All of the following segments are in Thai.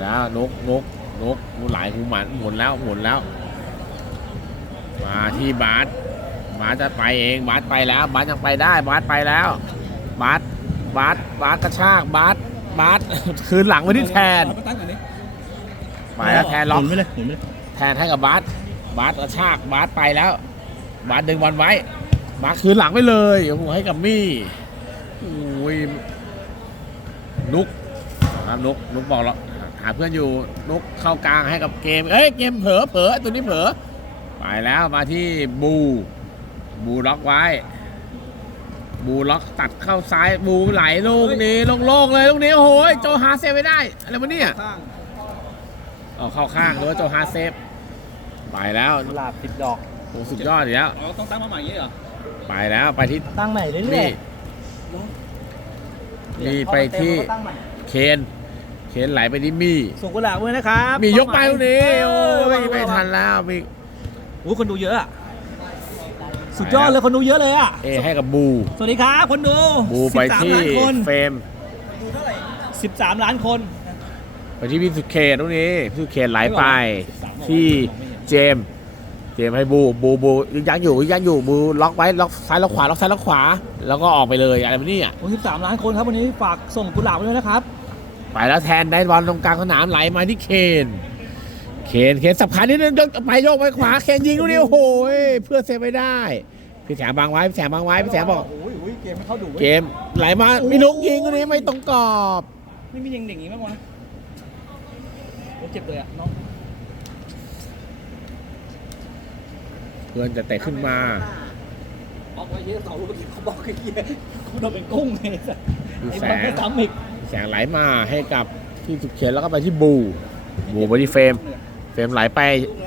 แล้วนกนกนกหลายหูหมันหมุนแล้วหมุนแล้ว มาที่บาสบาสจะไปเองบาสไปแล้ว บาสยังไปได้บาสไปแล้ว บาสบาสบาสกระชากบาสบาสคืนหลังไว้ที่แทนเอาไปตั้งก่อนดิไปแล้วแทนล็อกหมุนไปเลยหมุนไปเลยแทนให้กับบาสบาสกระชากบาสไปแล้ว บาสดึงบอลไว้ บาสคืนหลังไปเลยโอ้โหให้กับมี่โอ้ยนุกครับนุกนุกบอกแล้ว หาเพื่อนอยู่นุกเข้ากลางให้กับเกม เอ้ยเกมเผลอเผลอตัวนี้เผลอไปแล้วมาที่บูบูล็อกไว้ บูล็อกตัดเข้าซ้ายบูไหลลูกนี้โล่งๆเลยลูกนี้โอ้โหโจฮาเซฟไม่ได้อะไรวะเนี่ยข้างเอาเข้าข้างหรือว่าโจฮาเซฟไปแล้วกุหลาบติดดอกโอ้สุดยอดอีกแล้วเราต้องตั้งมาใหม่อย่างนี้เหรอไปแล้วไปที่ตั้งใหม่เรื่อยนี่ๆมีไปที่พอเราเต็มเราก็ตั้งใหม่เคน เคนไหลไปที่มี่ ส่งกุหลาบด้วยนะครับมียกไปลูกนี้โอ้ยระวังไม่ทันแล้วมีโอ้คนดูเยอะอะสุดยอดเลยคนดูเยอะเลยอะเอให้กับบู สวัสดีครับคนดูบูไปที่13ล้านคนเฟรม13ล้านคนไปที่พี่สุเคนตรงนี้พี่สุเคนไหลไปที่เจมส์เจมส์ให้บูบูบูยึกยักอยู่ยึกยักอยู่บูล็อกไว้ล็อกซ้ายล็อกขวาล็อกซ้ายล็อกขวา แล้วก็ออกไปเลยอะไรแบบนี้อะโอ้13ล้านคนครับวันนี้ฝากส่งกุหลาบด้วยนะครับ ไปแล้วแทนได้บอลตรงกลางสนามไหลมาที่เคนเคนเคนสับขานิดนึงยกไปโยกไปขวาเคนยิงลูกนี้โอ้โหเพื่อเซฟไม่ได้พี่แสงบังไว้พี่แสงบังไว้พี่แสงบอกโอ้ยโอ้ยเกมไม่เข้าดูเว้ยเกมไหลมาพี่นุกยิงลูกนี้ไม่ตรงกรอบไม่มียิงอย่างนี้บ้างวะโอ้เจ็บเลยอะน้องเพื่อนจะเตะขึ้นมาบล็อกไว้เยอะสองลูกเขาบล็อกไอ้เหี้ยเขาโดนเป็นกุ้งเลยสัสดูไอ้แสบอลงไม่ซ้ำอีก แสงไหลมาให้กับที่สุดเขียนแล้วก็ไปที่บู บูไปที่เฟรมเฟรมไหลไป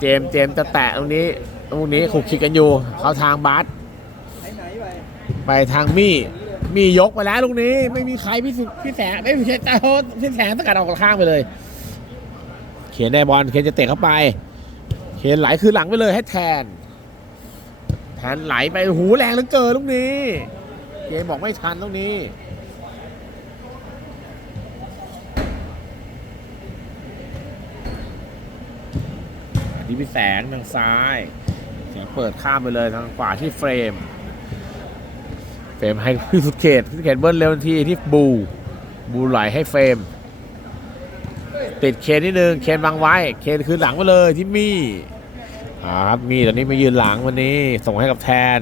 เจมส์เจมส์จะแตะตรงนี้ตรงนี้ขุกคิกกันอยู่ เข้าทางบาสไหนๆไปไปทางมี่มี่ยกไปแล้วลูกนี้ ไม่มีใครพี่สุพี่แสงไม่มีใครแต่โทษพี่แสงสกัดออกข้างไปเลย เขียนได้บอลเขียนจะเตะเข้าไป เขียนไหลคือหลังไปเลยให้แทนแทนไหลไปหูแรงเหลือเกินลูกนี้เกมบอกไม่ทันลูกนี้ ที่พี่แสงทางซ้ายแสงเปิดข้ามไปเลยทางขวาที่เฟรม เฟรมให้พี่สุดเขตพี่สุดเขตเบิ้ลเร็วทันทีที่บู บูไหลให้เฟรม ติดเคนนิดนึงเคนบังไว้ เคนคือหลังไปเลยที่มี่อ่าครับมี่ตอนนี้มายืนหลังวันนี้ ส่งให้กับแทน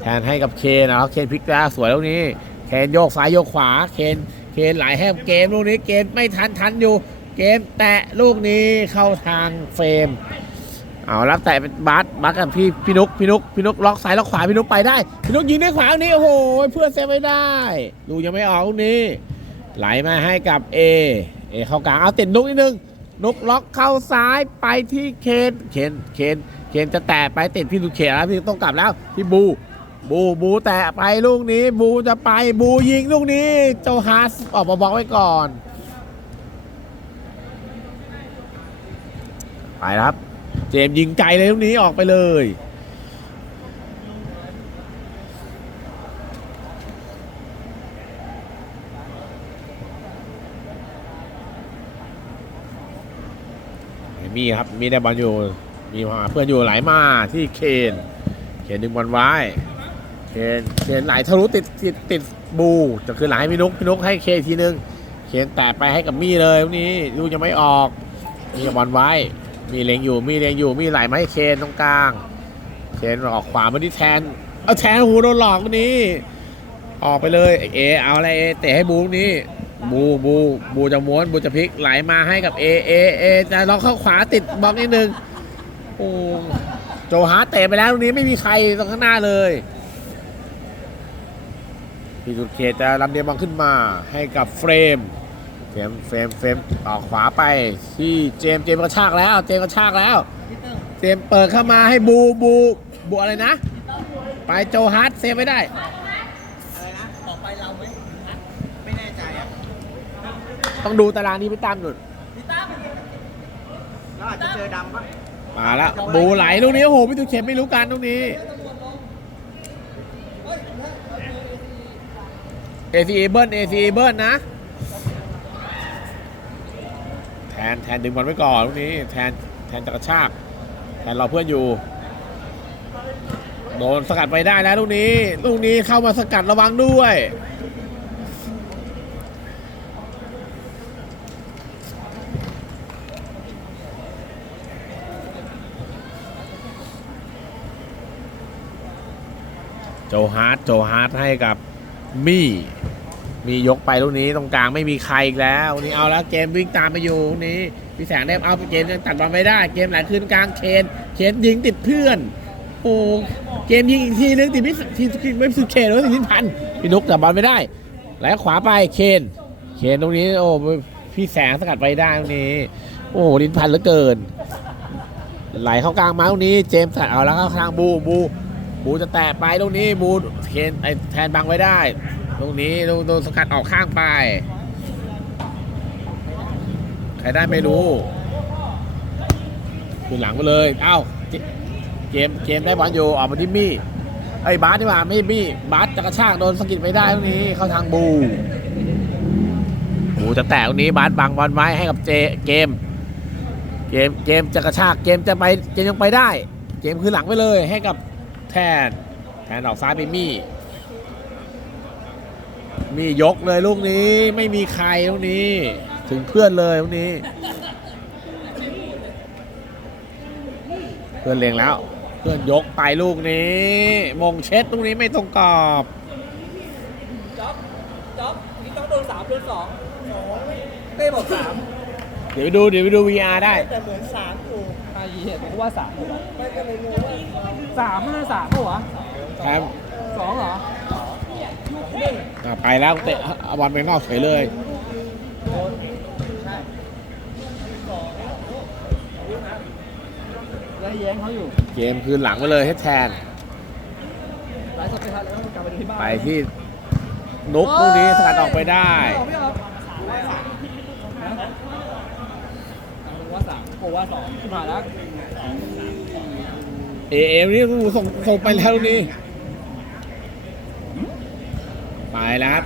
แทนให้กับเคนนะครับเคนพลิกแล้วสวยแลูกนี้เคนโยกซ้ายโยกขวาเคนเคนไหลให้เกมลูกนี้เกมไม่ทันทันอยู่ เกมแตะลูกนี้เข้าทางเฟรม เอาแล้วแต่บาสบาสกับพี่พี่นุกพี่นุกพี่นุกล็อกซ้ายล็อกขวาพี่นุกไปได้พี่นุกยิงด้วยขวาลูกนี้โอ้โหเพื่อนเซฟไม่ได้ดูยังไม่ออกนี้ไหลมาให้กับเอเอเข้ากลางเอาติดนุกนิดนึงนุกล็อกเข้าซ้ายไปที่เคนเคนเคนเคนจะแตะไปติดพี่สุเขตแล้วพี่ต้องกลับแล้วพี่บูบูบูแตะไปลูกนี้บูจะไปบูยิงลูกนี้ เจ้าฮาสออกมาบอกไว้ก่อน ไปครับ เจมยิงไกลเลยลูกนี้ออกไปเลย มีครับ มีได้บอลอยู่ มีมาเพื่อนอยู่ไหลามาที่เคน เคนดึงบอลไว้ เคน เคนไหลทะลุติดติดติดบูจะคือไหลให้พี่นุกพี่นุกให้เคนทีนึง เคนแตะไปให้กับมี่เลยลูกนี้ลูกยังไม่ออกมีบบอลไว้ มีเลงอยู่มีเลงอยู่มีไหลมาให้เคนตรงกลาง เคนออกขวามาที่แทนเอาแทนหูโดนหลอกวันนี้ ออกไปเลยเอเอาอะไรเอเตะให้บูนี้บูบูบูจะม้วนบูจะพลิกไหลมาให้กับเอเอเอจะล็อกเข้าขวาติดบล็อกนิดนึงโอ้โจฮาร์เตะไปแล้วตรงนี้ไม่มีใครตรงข้างหน้าเลยพี่สุดเขตจะลำเลียบอลขึ้นมาให้กับเฟรม เฟรมเฟรมเฟรมออกขวาไปที่เจมส์เจมส์กระชากแล้ว เจมส์กระชากแล้ว เจมส์เปิดเข้ามาให้บูบูบูอะไรนะ ไปโจฮาร์ตเซฟไม่ได้ อะไรนะต่อไปเราไหมไม่แน่ใจอะต้องดูตารางนี้ไปตามหนุนเราอาจจะเจอดำปะมาแล้วบูไหลลูกนี้โอ้โหพี่ตุเข็มไม่รู้กันลูกนี้ ACA เบิ้ล ACA เบิ้ลนะ แท นแทนดึงบอลไว้ก่อนลูกนี้แทนแทนจะกระชากแทนเรอเพื่อนอยู่ โดนสกัดไปได้แล้วลูกนี้ ลูกนี้เข้ามาสกัดระวังด้วยโจฮาร์ดโจฮาร์ดให้กับมี่ มียกไปลูกนี้ตรงกลางไม่มีใครอีกแล้วนี่เอาแล้วเกมวิ่งตามไปอยู่นี้พี่แสงได้เอาเกมตัดบอลไม่ได้ เกมไหลขึ้นกลางเคนเคนยิงติดเพื่อนโอ้เกมยิงอีกทีนึงติดไม่ทีไม่สุดเคนหรือติดนิพันพี่นุกจับบอลไม่ได้ไหลขวาไปเคนเคนตรงนี้โอ้พี่แสงสกัดไปได้ตรงนี้ โอ้โหลินพันเหลือเกิน ไหลเข้ากลางมาตรงนี้ เจมส์เอาแล้วเข้าทางบูบูบูจะแตะไปตรงนี้บูเคนไอแทนบังไว้ได้ ตรงนี้โดนโดนสกัดออกข้างไป ใครได้ไม่รู้ขึ้นหลังไปเลยเอ้าเจเกมเกมได้บอลอยู่ออกมาที่มี่ไอ้บาสดีกว่าไม่มี่บาสจะกระชากโดนสกิดไม่ได้ตรงนี้เข้าทางบูบูจะแตะตรงนี้บาสบังบอลไว้ให้กับเจเกม เกมเกมจะกระชากเกมจะไปเกมยังไปได้ เกมคือหลังไปเลยให้กับแทนแทนออกซ้ายไปมี่ มียกเลยลูกนี้ไม่มีใครลูกนี้ ถึงเพื่อนเลยลูกนี้ เพื่อนเลงแล้ว เพื่อนยกไปลูกนี้ มงเช็ดลูกนี้ไม่ตรงกรอบจ๊อบจ๊อบนี่ต้องโดนสามโดนสองเต้บอกสามเดี๋ยวไปดูเดี๋ยวไปดู VR ได้แต่เหมือนสามอยู่ไอ้เหี้ยผมว่าสามเหรอไม่ก็เลยงงว่าสามห้าสามเหรอวะแถมสองเหรอ อะไปแล้วเตะเอาบอลไปนอกเฉยเลยได้แย้งเขาอยู่เกมคืนหลังไปเลยให้แทนไลฟ์สดไปทันแล้วกลับไปดูที่บ้านไปที่นุกลูกนี้สกัดออกไปได้ ไม่ออกไม่ออกสามนะผมว่าสามผมว่าสองขึ้นมาแล้ว เอเอมนี่กูส่งส่งไปแล้วลูกนี้ไป แล้วครับ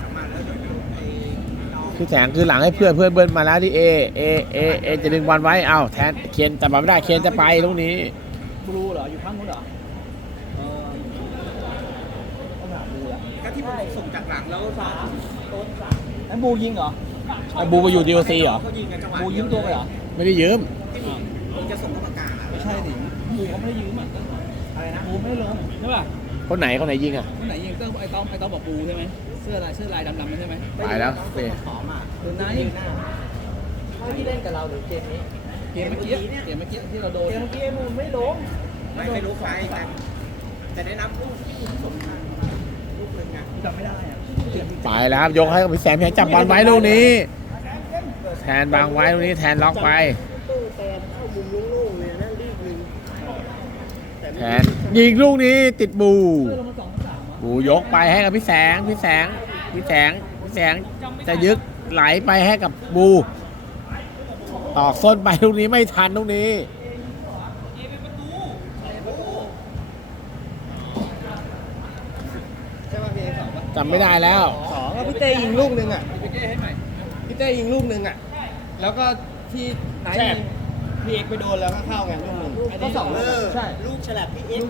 คือแสงคือหลังให้เพื่อนเพื่อนเบิ้ลมาแล้วที่เอเอเอเอจะดึงบอลไว้เอ้าแทนเคนแต่บอลไม่ได้เคนจะไปลูกนี้บลูเหรออยู่ข้างนู้นเหรอเออต้องหาบลูแหละก็ที่ผมส่งจากหลังแล้วสามต้นสามนั้นบูยิงเหรอไอ้บูไปอยู่ดีโอซีเหรอเขายิงกันจังหวะบูยืมตัวไปเหรอไม่ได้ยืมมึงจะส่งเข้าปากกาไม่ใช่ดิบูเขาไม่ได้ยืมอะอะไรนะบูไม่ได้ลงใช่ป่ะคนไหนคนไหนยิงอะคนไหนยิงต้องไอ้ต้อมไอ้ต้อมบอกบูใช่ไหมเสื้อลายเสื้อลายดำๆนั่นใช่ไหมไปแล้วเฟหอมอะหรือไนท์ถ้าที่เล่นกับเราหรือเกมนี้ เกมเมื่อกี้เกมเมื่อกี้ที่เราโดน เกมเมื่อกี้มันไม่ลงไม่ไม่รู้ใครกันแต่ได้นับลูกที่คุณส่งมาลูกหนึ่งอะจำไม่ได้อะไปแล้วครับยกให้กับพี่แสมแทนจับบอลไว้ลูกนี้ แทนบางไว้ลูกนี้แทนล็อกไปตู้แตนเข้ามุมโล่งๆเลยนะรีบยิงแต่แทนยิงลูกนี้ติดบู บูยกไปให้กับพี่แสง พี่แสง พี่แสง พี่แสงจะยึกไหลไปให้กับบู ตอกส้นไปลูกนี้ไม่ทันลูกนี้ใช่ป่ะพี่เอกสองป่ะจำไม่ได้แล้วสองก็พี่เต้ยิงลูกหนึ่งอะพี่เก้ให้ใหม่พี่เต้ยิงลูกหนึ่งอะ แล้วก็ที่ไหนยิงพี่เอกไปโดนแล้วก็เข้าไงลูกหนึ่งก็สองเออใช่ลูกฉลับพี่เอก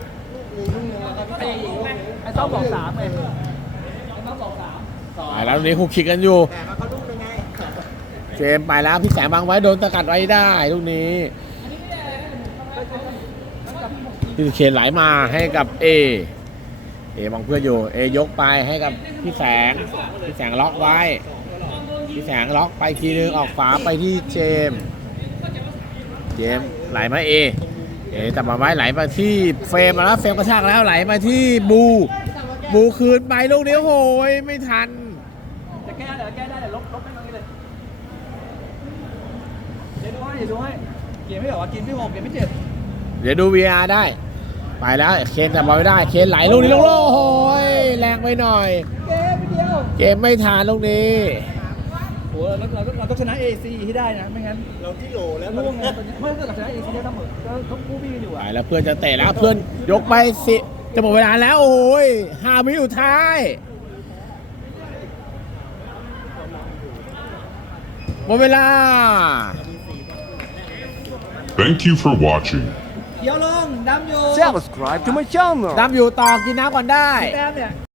ลูกหนึ่งลูกหนึ่งแล้เต้ยิงลูกหนึ่งไอ้ต้อมบอกสามไงไอ้ต้อมบอกสามสองไปแล้วลูกนี้คู่คิกกันอยู่ แต่มันก็ลูกหนึ่งไงเจมส์ไปแล้วพี่แสงบางไว้โดนสกัดไว้ได้ลูกนี้พี่สุเคนไหลมาให้กับเอ เอมองเพื่อนอยู่ เอยกไปให้กับพี่แสง พี่แสงล็อกไว้ พี่แสงล็อกไปทีนึงออกขวาไปที่เจมส์เจมส์ไหลมาเอ เอแต่มาไว้ไหลมาที่เฟรมแล้วเฟรมกระชากแล้วไหลมาที่บู บูคืนไปลูกนี้โอ้ยไม่ทันจะแก้เดี๋ยวแก้ได้เดี๋ยวลบลบไปตรงนี้เลยเดี๋ยวดูให้เดี๋ยวดูให้เกมไม่บอกว่ากินไม่หกเกมไม่เจ็บเดี๋ยวดู VR ได้ ไปแล้วเคนจับบอลไม่ได้เคนไหลลูกนี้ลูกโลโอ้ยแรงไปหน่อย เกมไปเดียวเกมไม่ทานลูกนี้ โอ้เราเราเราต้องชนะ AC ให้ได้นะ ไม่งั้นเราที่โหลแล้วร่วงไงตอนนี้ไม่ถ้าเราชนะ AC ได้เสมอก็เขาคู่บี้กันอยู่ไปอะแล้วเพื่อนจะเตะแล้วเพื่อนยกไปสิจะหมดเวลาแล้วโอ้ยห้าวิสุดท้ายหมดเวลา Thank you for watching. เขียวลงดำอยู่ Subscribe to my channel. ดำอยู่ต่อกินน้ำก่อนได้ แต้มเนี่ย